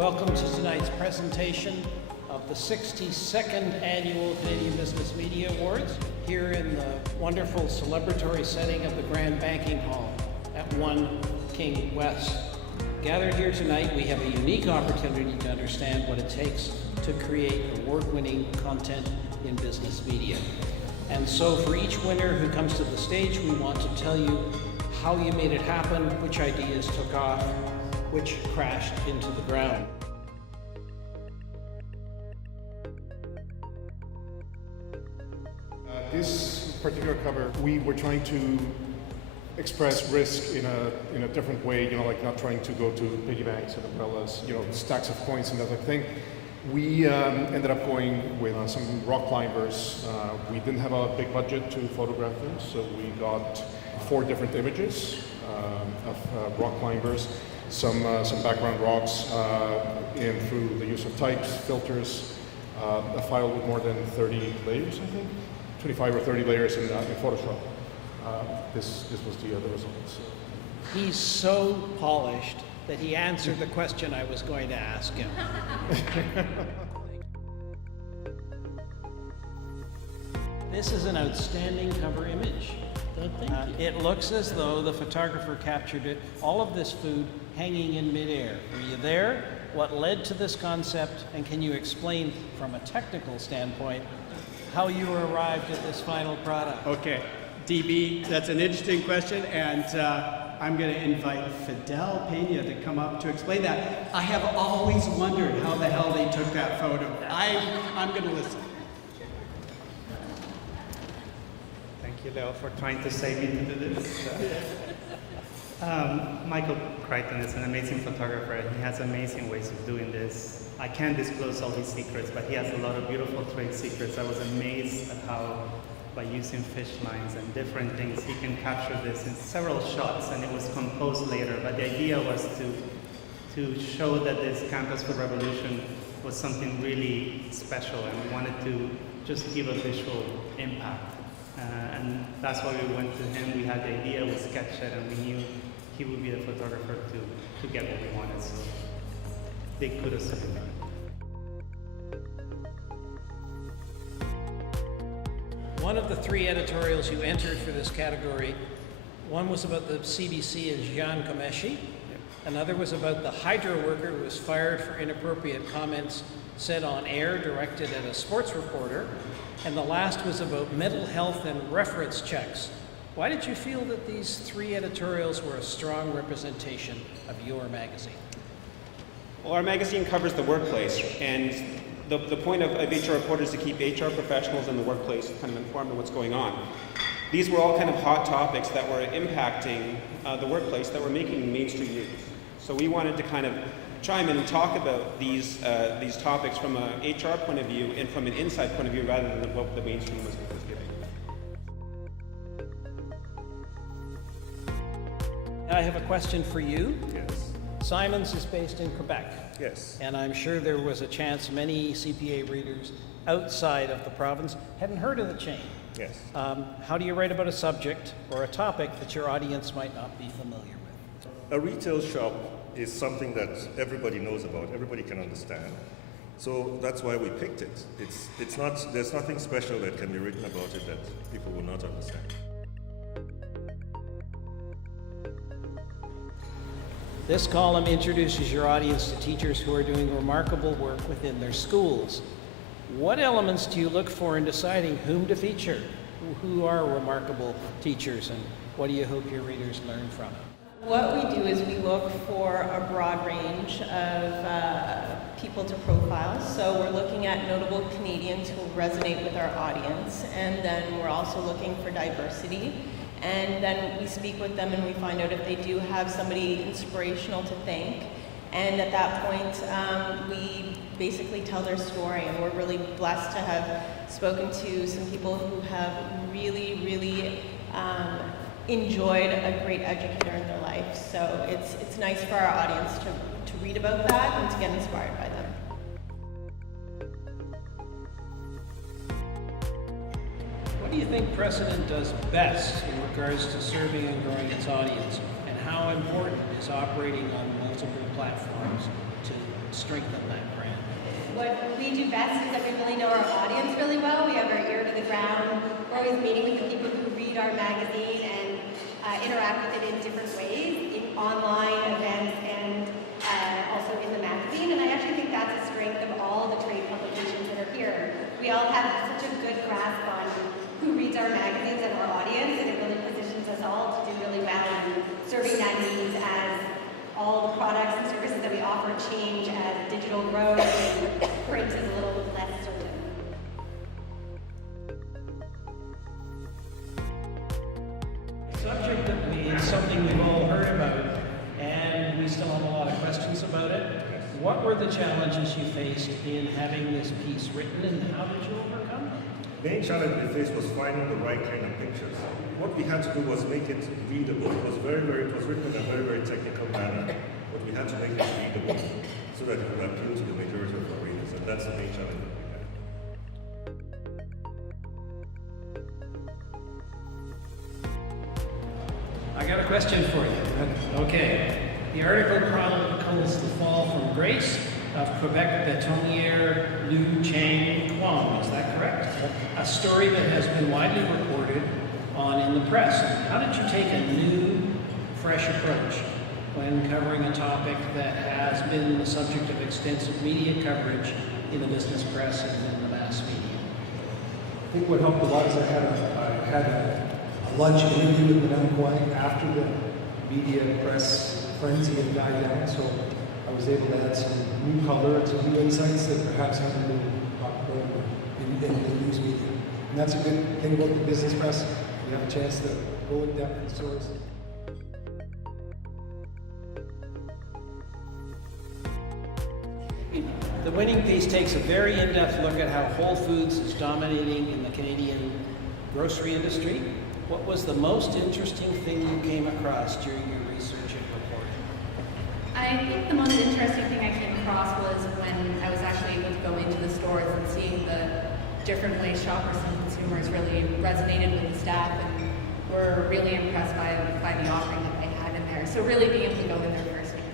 Welcome to tonight's presentation of the 62nd Annual Canadian Business Media Awards here in the wonderful celebratory setting of the Grand Banking Hall at 1 King West. Gathered here tonight, we have a unique opportunity to understand what it takes to create award-winning content in business media. And so for each winner who comes to the stage, we want to tell you how you made it happen, which ideas took off, which crashed into the ground. This particular cover, we were trying to express risk in a different way, like not trying to go to piggy banks and umbrellas, stacks of coins and that type of thing. We ended up going with some rock climbers. We didn't have a big budget to photograph them, so we got 4 different images of rock climbers, some background rocks, and through the use of types, filters, a file with more than 30 layers, I think, 25 or 30 layers in Photoshop. This was the result. He's so polished that he answered the question I was going to ask him. This is an outstanding cover image. Thank you. It looks as though the photographer captured it, all of this food hanging in midair. Were you there? What led to this concept? And can you explain from a technical standpoint how you arrived at this final product? Okay, DB, that's an interesting question, and I'm going to invite Fidel Pena to come up to explain that. I have always wondered how the hell they took that photo. I'm going to listen. Thank you, Leo, for trying to save me to do this. Michael Crichton is an amazing photographer, and he has amazing ways of doing this. I can't disclose all his secrets, but he has a lot of beautiful trade secrets. I was amazed at how, by using fish lines and different things, he can capture this in several shots, and it was composed later. But the idea was to show that this Campus Food Revolution was something really special, and we wanted to just give a visual impact. And that's why we went to him. We had the idea, we sketched it, and we knew he would be the photographer to get what we wanted. So they could have said it. One of the 3 editorials you entered for this category, one was about the CBC and Jian Ghomeshi. Another was about the hydro worker who was fired for inappropriate comments said on air directed at a sports reporter. And the last was about mental health and reference checks. Why did you feel that these 3 editorials were a strong representation of your magazine? Well, our magazine covers the workplace, and the point of HR reporters is to keep HR professionals in the workplace kind of informed of what's going on. These were all kind of hot topics that were impacting the workplace that were making mainstream news. So we wanted to kind of chime in and talk about these topics from an HR point of view and from an inside point of view rather than what the mainstream was giving. I have a question for you. Yes. Simons is based in Quebec. Yes. And I'm sure there was a chance many CPA readers outside of the province hadn't heard of the chain. Yes. How do you write about a subject or a topic that your audience might not be familiar with? A retail shop is something that everybody knows about, everybody can understand. So that's why we picked it. There's nothing special that can be written about it that people will not understand. This column introduces your audience to teachers who are doing remarkable work within their schools. What elements do you look for in deciding whom to feature? Who are remarkable teachers, and what do you hope your readers learn from it? What we do is we look for a broad range of people to profile. So we're looking at notable Canadians who resonate with our audience, and then we're also looking for diversity. And then we speak with them and we find out if they do have somebody inspirational to thank. And at that point, we basically tell their story, and we're really blessed to have spoken to some people who have really enjoyed a great educator in their life. So it's nice for our audience to read about that and to get inspired by them. What do you think Precedent does best in regards to serving and growing its audience? And how important is operating on multiple platforms to strengthen that brand? What we do best is that we really know our audience really well. We have our ear to the ground. We're always meeting with the people who read our magazine and interact with it in different ways, in online events and also in the magazine. And I actually think that's a strength of all the trade publications that are here. We all have such a good grasp on who reads our magazines and our audience, and it really positions us all to do really well in serving that needs as all the products and services that we offer change as digital grows and print is a little less certain. Subject that it's something we've all heard about, and we still have a lot of questions about it. What were the challenges you faced in having this piece written, and how did you overcome them? The main challenge we faced was finding the right kind of pictures. What we had to do was make it readable. It was it was written in a very, very technical manner, but we had to make it readable so that it would appeal to the majority of our readers, and that's the main challenge that we had. I got a question for you. Okay. The article chronicles the fall from grace of Quebec batonniere Liu Chang Kwong. Is that correct? A story that has been widely reported on in the press. How did you take a new, fresh approach when covering a topic that has been the subject of extensive media coverage in the business press and in the mass media? I think what helped a lot is I had a lunch interview with Madame Kwong after the media press frenzy had died down, so I was able to add some new color and some new insights that perhaps haven't been talked about in the news media. And that's a good thing about the business press. You have a chance to go in depth with stories. The winning piece takes a very in-depth look at how Whole Foods is dominating in the Canadian grocery industry. What was the most interesting thing you came across during your research and reporting? I think the most interesting thing I came across was when I was actually able to go into the stores and seeing the different ways shoppers and consumers really resonated with the staff and were really impressed by the offering that they had in there. So really being able to go in there firsthand.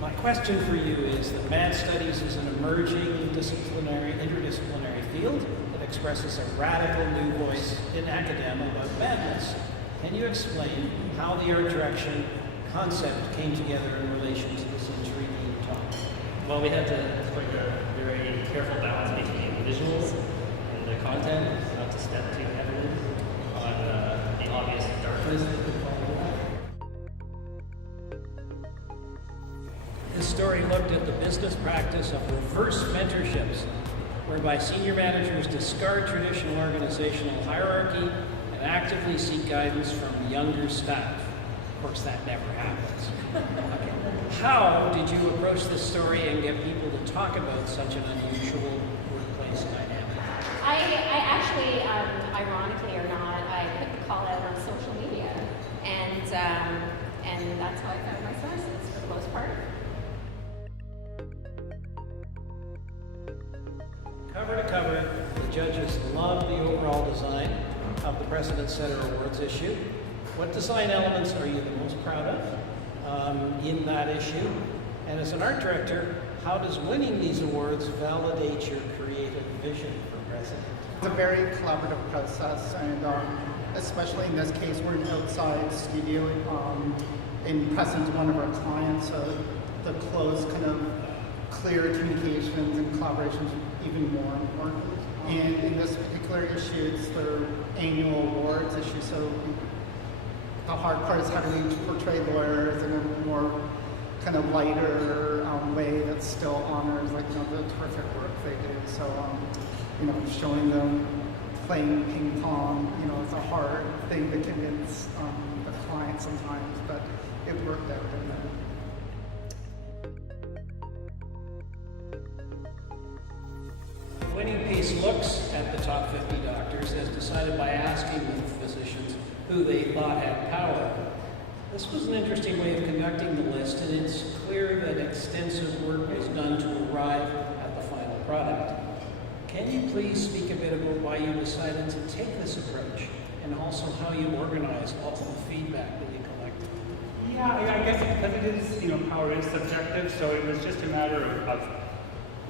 My question for you is that mad studies is an emerging interdisciplinary field that expresses a radical new voice in academia about madness. Can you explain how the art direction concept came together in relation to this intriguing topic? Well, we had to strike a very careful balance between the visuals and the content, not to step too heavily on the obvious darkness that could follow that. This story looked at the business practice of reverse mentorships, whereby senior managers discard traditional organizational hierarchy and actively seek guidance from younger staff. Of course, that never happens. Okay. How did you approach this story and get people to talk about such an unusual workplace dynamic? I actually, ironically or not, I put the call out on social media, and that's how I found my sources for the most part. Cover to cover, the judges loved the overall design of the President's Center Awards issue. What design elements are you the most proud of in that issue? And as an art director, how does winning these awards validate your creative vision for President? It's a very collaborative process, and especially in this case, we're an outside studio in presence of one of our clients, so the close kind of clear communications and collaborations even more important. And in this particular issue, it's their annual awards issue, so the hard part is how do we portray lawyers in a more kind of lighter way that still honors the terrific work they do. So showing them playing ping pong, it's a hard thing to convince the client sometimes, but it worked out in there. The winning piece looks at the top 50 doctors as decided by asking the physicians who they thought had power. This was an interesting way of conducting the list, and it's clear that extensive work was done to arrive at the final product. Can you please speak a bit about why you decided to take this approach, and also how you organized all the feedback that you Yeah, I guess because it is, power is subjective, so it was just a matter of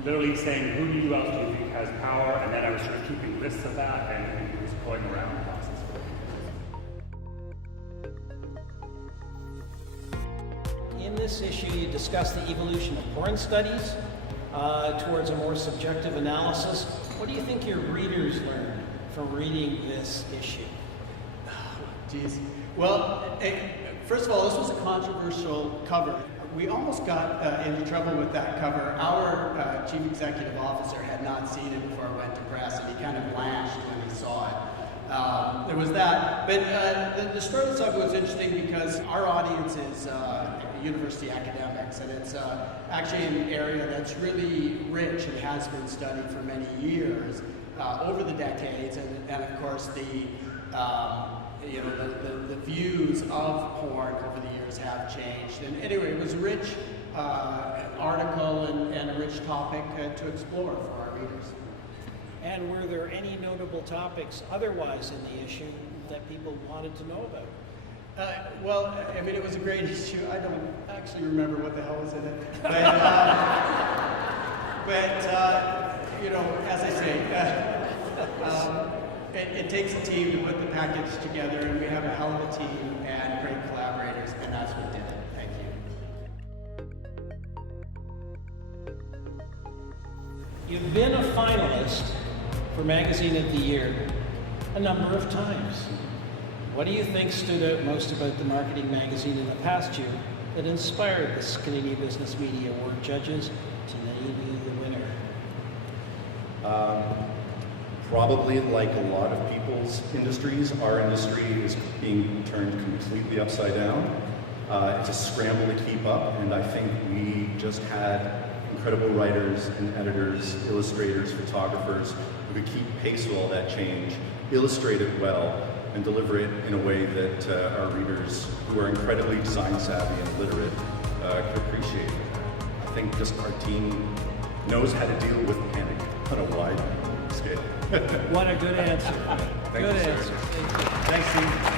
literally saying, who else do you think has power? And then I was sort of keeping lists of that, and it was going around the process. In this issue, you discuss the evolution of porn studies towards a more subjective analysis. What do you think your readers learned from reading this issue? Geez. Well, first of all, this was a controversial cover. We almost got into trouble with that cover. Our chief executive officer had not seen it before it went to press, and he kind of blanched when he saw it. There was that. But the story itself was interesting because our audience is university academics, and it's actually an area that's really rich and has been studied for many years over the decades, and of course the views of porn over the years have changed. And anyway, it was a rich article and a rich topic to explore for our readers. And were there any notable topics otherwise in the issue that people wanted to know about? Well, I mean, it was a great issue. I don't actually remember what the hell was in it. As I say, it takes a team to put the package together, and we have a hell of a team and great collaborators, and that's what did it. Thank you. You've been a finalist for Magazine of the Year a number of times. What do you think stood out most about the marketing magazine in the past year that inspired this Canadian Business Media Award judges to name you the winner? Probably like a lot of people's industries, our industry is being turned completely upside down. It's a scramble to keep up, and I think we just had incredible writers and editors, illustrators, photographers who could keep pace with all that change, illustrate it well, and deliver it in a way that our readers, who are incredibly design savvy and literate, could appreciate. I think just our team knows how to deal with panic on a wide scale. What a good answer. Thank you, sir. Thanks, Steve.